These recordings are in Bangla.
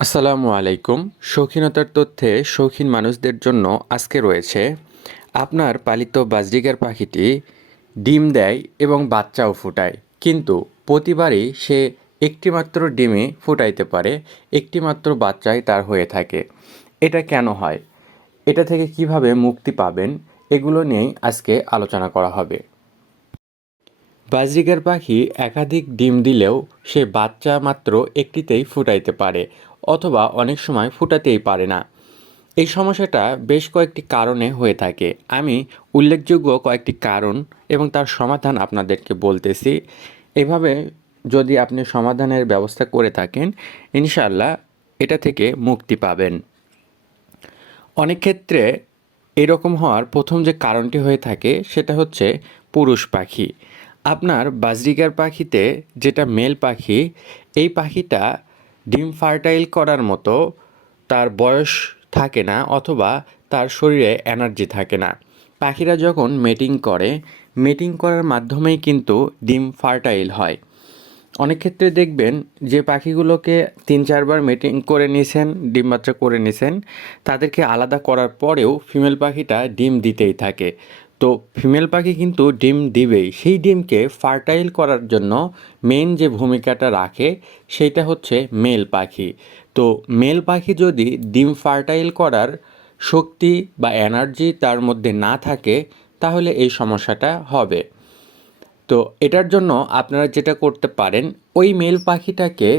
আসসালামু আলাইকুম। শৌখিনতার তথ্যে শৌখিন মানুষদের জন্য আজকে রয়েছে আপনার পালিত বাজরিগার পাখিটি ডিম দেয় এবং বাচ্চাও ফুটায়। কিন্তু প্রতিবারই সে একটিমাত্র ডিমে ফুটাইতে পারে, একটিমাত্র বাচ্চাই তার হয়ে থাকে। এটা কেন হয়? এটা থেকে কীভাবে মুক্তি পাবেন? এগুলো নিয়েই আজকে আলোচনা করা হবে। বাজরিগার পাখি একাধিক ডিম দিলেও সে বাচ্চা মাত্র একটিতেই ফুটাইতে পারে। অথবা অনেক সময় ফুটাতেই পারে না। এই সমস্যাটা বেশ কয়েকটি কারণে হয়ে থাকে। আমি উল্লেখযোগ্য কয়েকটি কারণ এবং তার সমাধান আপনাদেরকে বলতেছি। এভাবে যদি আপনি সমাধানের ব্যবস্থা করে থাকেন, ইনশাআল্লাহ এটা থেকে মুক্তি পাবেন। অনেক ক্ষেত্রে এরকম হওয়ার প্রথম যে কারণটি হয়ে থাকে, সেটা হচ্ছে পুরুষ পাখি। আপনার বাজরিকার পাখিতে যেটা মেল পাখি, এই পাখিটা ডিম ফার্টাইল করার মতো তার বয়স থাকে না অথবা তার শরীরে এনার্জি থাকে না। পাখিরা যখন মেটিং করে মেটিং করার মাধ্যমেই কিন্তু ডিম ফার্টাইল হয়। অনেক ক্ষেত্রে দেখবেন যে পাখিগুলোকে তিন চারবার মেটিং করে নিয়েছেন ডিম করে নিয়েছেন তাদেরকে আলাদা করার পরেও ফিমেল পাখিটা ডিম দিতেই থাকে। তো ফিমেল পাখি কিন্তু ডিম দিবেই। সেই ডিমকে ফার্টাইল করার জন্য মেন যে ভূমিকাটা রাখে সেটা হচ্ছে মেল পাখি। তো মেল পাখি যদি ডিম ফার্টাইল করার শক্তি বা এনার্জি তার মধ্যে না থাকে, তাহলে এই সমস্যাটা হবে। তো এটার জন্য আপনারা যেটা করতে পারেন, ওই মেল পাখিটাকে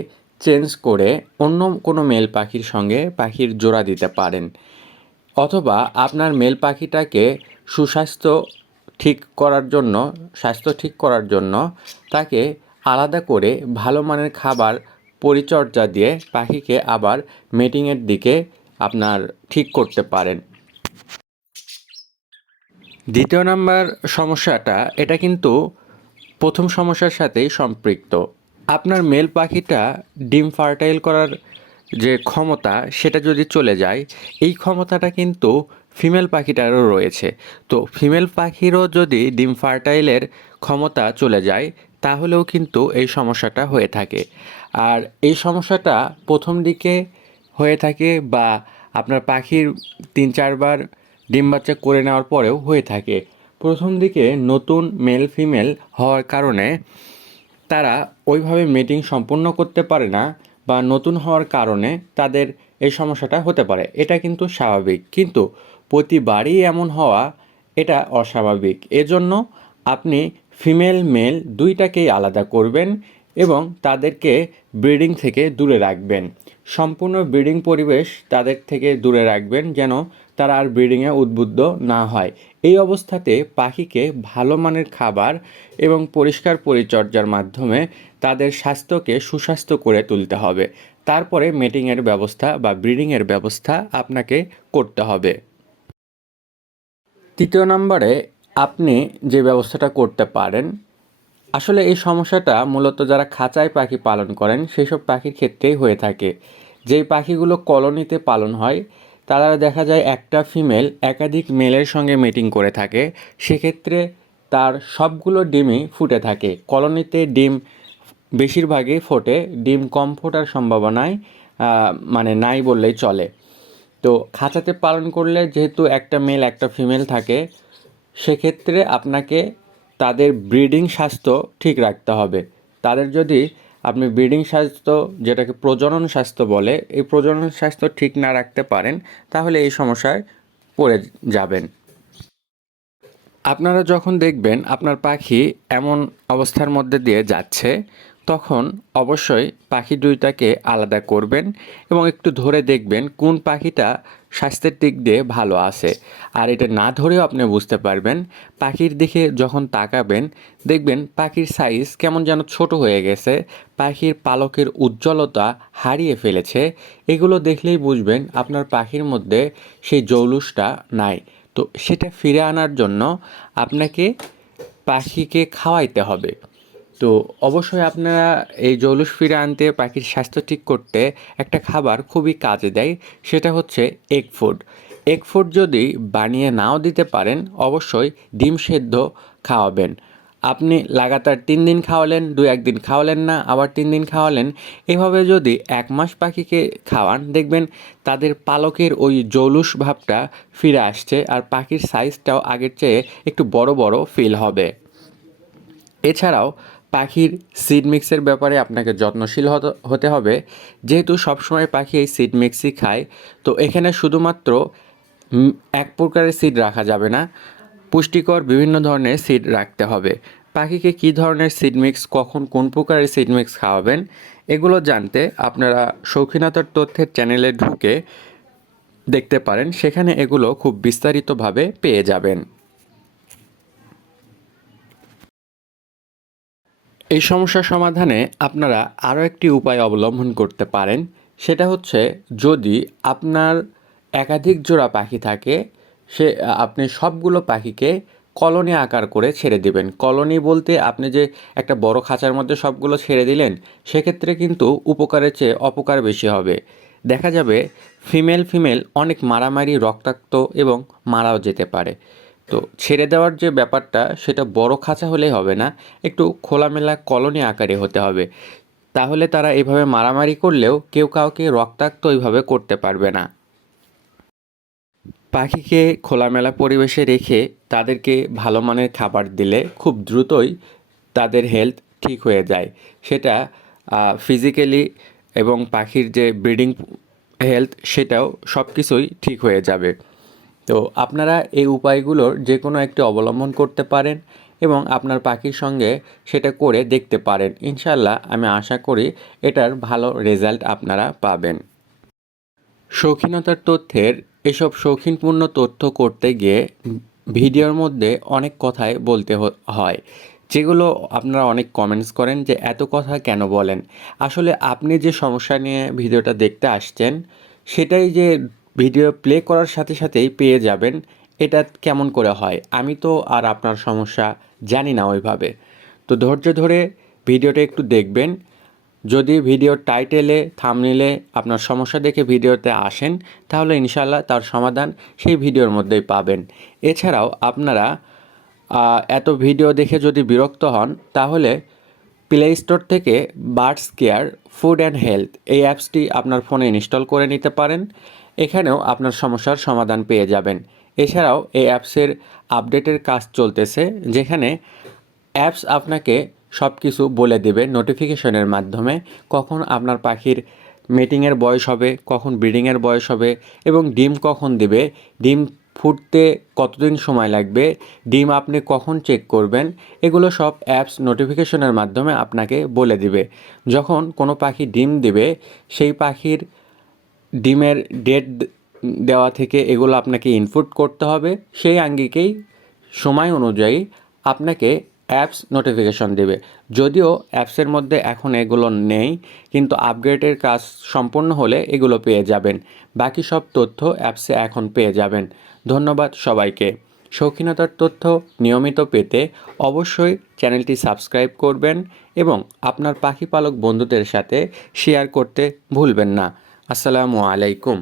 চেঞ্জ করে অন্য কোনো মেল পাখির সঙ্গে পাখির জোড়া দিতে পারেন। অথবা আপনার মেল পাখিটাকে সুস্বাস্থ্য ঠিক করার জন্য, স্বাস্থ্য ঠিক করার জন্য তাকে আলাদা করে ভালো মানের খাবার পরিচর্যা দিয়ে পাখিকে আবার মেটিংয়ের দিকে আপনার ঠিক করতে পারেন। দ্বিতীয় নাম্বার সমস্যাটা, এটা কিন্তু প্রথম সমস্যার সাথেই সম্পৃক্ত। আপনার মেল পাখিটা ডিম ফার্টাইল করার যে ক্ষমতা, সেটা যদি চলে যায়, এই ক্ষমতাটা কিন্তু ফিমেল পাখিটারও রয়েছে। তো ফিমেল পাখিরও যদি ডিম ফার্টাইলের ক্ষমতা চলে যায়, তাহলেও কিন্তু এই সমস্যাটা হয়ে থাকে। আর এই সমস্যাটা প্রথম দিকে হয়ে থাকে বা আপনার পাখির তিন চারবার ডিম বাচ্চা করে নেওয়ার পরেও হয়ে থাকে। প্রথম দিকে নতুন মেল ফিমেল হওয়ার কারণে তারা ওইভাবে মিটিং সম্পূর্ণ করতে পারে না বা নতুন হওয়ার কারণে তাদের এই সমস্যাটা হতে পারে। এটা কিন্তু স্বাভাবিক। কিন্তু প্রতিবারই এমন হওয়া, এটা অস্বাভাবিক। এজন্য আপনি ফিমেল, মেল দুইটাকেই আলাদা করবেন এবং তাদেরকে ব্রিডিং থেকে দূরে রাখবেন। সম্পূর্ণ ব্রিডিং পরিবেশ তাদের থেকে দূরে রাখবেন যেন তারা আর ব্রিডিংয়ে উদ্বুদ্ধ না হয়। এই অবস্থাতে পাখিকে ভালো মানের খাবার এবং পরিষ্কার পরিচর্যার মাধ্যমে তাদের স্বাস্থ্যকে সুস্বাস্থ্য করে তুলতে হবে। তারপরে মেটিংয়ের ব্যবস্থা বা ব্রিডিংয়ের ব্যবস্থা আপনাকে করতে হবে। তৃতীয় নম্বরে আপনি যে ব্যবস্থাটা করতে পারেন, আসলে এই সমস্যাটা মূলত যারা খাঁচায় পাখি পালন করেন সেই সব পাখির ক্ষেত্রেই হয়ে থাকে। যেই পাখিগুলো কলোনিতে পালন হয়, তারা দেখা যায় একটা ফিমেল একাধিক মেলের সঙ্গে মিটিং করে থাকে। সেক্ষেত্রে তার সবগুলো ডিমই ফুটে থাকে। কলোনিতে ডিম বেশিরভাগই ফোটে, ডিম কম ফোটার সম্ভাবনায় মানে নাই বললেই চলে। তো খাঁচাতে পালন করলে যেহেতু একটা মেল একটা ফিমেল থাকে, সেক্ষেত্রে আপনাকে তাদের ব্রিডিং স্বাস্থ্য ঠিক রাখতে হবে। তাদের যদি আপনি ব্রিডিং স্বাস্থ্য, যেটাকে প্রজনন স্বাস্থ্য বলে, এই প্রজনন স্বাস্থ্য ঠিক না রাখতে পারেন, তাহলে এই সমস্যায় পড়ে যাবেন। আপনারা যখন দেখবেন আপনার পাখি এমন অবস্থার মধ্যে দিয়ে যাচ্ছে তখন অবশ্যই পাখি দুইটাকে আলাদা করবেন এবং একটু ধরে দেখবেন কোন পাখিটা স্বাস্থ্যের দিক দিয়ে ভালো আছে। আর এটা না ধরেও আপনি বুঝতে পারবেন, পাখির দিকে যখন তাকাবেন, দেখবেন পাখির সাইজ কেমন যেন ছোট হয়ে গেছে, পাখির পালকের উজ্জ্বলতা হারিয়ে ফেলেছে। এগুলো দেখলেই বুঝবেন আপনার পাখির মধ্যে সেই জৌলুসটা নাই। তো সেটা ফিরে আনার জন্য আপনাকে পাখিকে খাওয়াইতে হবে। তো অবশ্যই আপনারা এই জৌলুস ফিরে আনতে পাখির স্বাস্থ্য ঠিক করতে একটা খাবার খুবই কাজে দেয়, সেটা হচ্ছে এগ ফুড এগ ফুড যদি বানিয়ে নাও দিতে পারেন, অবশ্যই ডিম সেদ্ধ খাওয়াবেন। আপনি লাগাতার তিন দিন খাওয়ালেন, দু একদিন খাওয়ালেন না, আবার তিন দিন খাওয়ালেন, এভাবে যদি এক মাস পাখিকে খাওয়ান, দেখবেন তাদের পালকের ওই জৌলুস ভাবটা ফিরে আসছে আর পাখির সাইজটাও আগের চেয়ে একটু বড় বড় ফিল হবে। এছাড়াও পাখির সিড মিক্সের ব্যাপারে আপনাকে যত্নশীল হতে- হবে। যেহেতু সবসময় পাখি এই সিড মিক্সই খায়, তো এখানে শুধুমাত্র এক প্রকারের সিড রাখা যাবে না। পুষ্টিকর বিভিন্ন ধরনের সিড রাখতে হবে। পাখিকে কী ধরনের সিড মিক্স কখন কোন প্রকারের সিড মিক্স খাওয়াবেন, এগুলো জানতে আপনারা শৌখিনতার তথ্যের চ্যানেলে ঢুকে দেখতে পারেন। সেখানে এগুলো খুব বিস্তারিতভাবে পেয়ে যাবেন। এই সমস্যা সমাধানে আপনারা আরও একটি উপায় অবলম্বন করতে পারেন। সেটা হচ্ছে, যদি আপনার একাধিক জোড়া পাখি থাকে, সে, আপনি সবগুলো পাখিকে কলোনি আকার করে ছেড়ে দিবেন। কলোনি বলতে আপনি যে একটা বড় খাঁচার মধ্যে সবগুলো ছেড়ে দিলেন, সেক্ষেত্রে কিন্তু উপকারের চেয়ে অপকার বেশি হবে। দেখা যাবে, ফিমেল ফিমেল অনেক মারামারি, রক্তাক্ত এবং মারাও যেতে পারে। তো ছেড়ে দেওয়ার যে ব্যাপারটা, সেটা বড় খাঁচা হলেই হবে না, একটু খোলামেলা কলোনি আকারে হতে হবে। তাহলে তারা এভাবে মারামারি করলেও কেউ কাউকে রক্তাক্ত ওইভাবে করতে পারবে না। পাখিকে খোলামেলা পরিবেশে রেখে তাদেরকে ভালো মানের খাবার দিলে খুব দ্রুতই তাদের হেলথ ঠিক হয়ে যায়। সেটা ফিজিক্যালি এবং পাখির যে ব্রিডিং হেলথ সেটাও সব কিছুই ঠিক হয়ে যাবে। তো আপনারা এই উপায়গুলোর যে কোনো একটি অবলম্বন করতে পারেন এবং আপনার পাখির সঙ্গে সেটা করে দেখতে পারেন। ইনশাল্লাহ আমি আশা করি এটার ভালো রেজাল্ট আপনারা পাবেন। শৌখিনতার তথ্যের এসব শৌখিনপূর্ণ তথ্য করতে গিয়ে ভিডিওর মধ্যে অনেক কথাই বলতে হয়, যেগুলো আপনারা অনেক কমেন্টস করেন যে এত কথা কেন বলেন? আসলে আপনি যে সমস্যা নিয়ে ভিডিওটা দেখতে আসছেন, সেটাই যে ভিডিও প্লে করার সাথে সাথেই পেয়ে যাবেন। এটা কেমন করে হয়? আমি তো আর আপনার সমস্যা জানি না ওইভাবে। তো ধৈর্য ধরে ভিডিওটা একটু দেখবেন। যদি ভিডিও টাইটেলে, থামনিলে আপনার সমস্যা দেখে ভিডিওতে আসেন, তাহলে ইনশাল্লাহ তার সমাধান সেই ভিডিওর মধ্যেই পাবেন। এছাড়াও আপনারা এত ভিডিও দেখে যদি বিরক্ত হন, তাহলে প্লে স্টোর থেকে birds care food and health এই অ্যাপসটি আপনার ফোনে ইনস্টল করে নিতে পারেন। এখানেও আপনার সমস্যার সমাধান পেয়ে যাবেন। এছাড়াও এই অ্যাপসের আপডেটের কাজ চলতেছে, যেখানে অ্যাপস আপনাকে সব কিছু বলে দেবে নোটিফিকেশনের মাধ্যমে, কখন আপনার পাখির মিটিংয়ের বয়স হবে, কখন ব্রিডিংয়ের বয়স হবে, এবং ডিম কখন দেবে, ডিম ফুটতে কতদিন সময় লাগবে, ডিম আপনি কখন চেক করবেন, এগুলো সব অ্যাপস নোটিফিকেশনের মাধ্যমে আপনাকে বলে দিবে। যখন কোনো পাখি ডিম দেবে, সেই পাখির ডিমের ডেট দেওয়া থেকে এগুলো আপনাকে ইনপুট করতে হবে। সেই আঙ্গিকেই, সময় অনুযায়ী আপনাকে অ্যাপস নোটিফিকেশন দেবে। যদিও অ্যাপসের মধ্যে এখন এগুলো নেই, কিন্তু আপগ্রেডের কাজ সম্পূর্ণ হলে এগুলো পেয়ে যাবেন। বাকি সব তথ্য অ্যাপসে এখন পেয়ে যাবেন। ধন্যবাদ সবাইকে। শৌখিনতার তথ্য নিয়মিত পেতে অবশ্যই চ্যানেলটি সাবস্ক্রাইব করবেন এবং আপনার পাখি পালক বন্ধুদের সাথে শেয়ার করতে ভুলবেন না। আসসালামু আলাইকুম।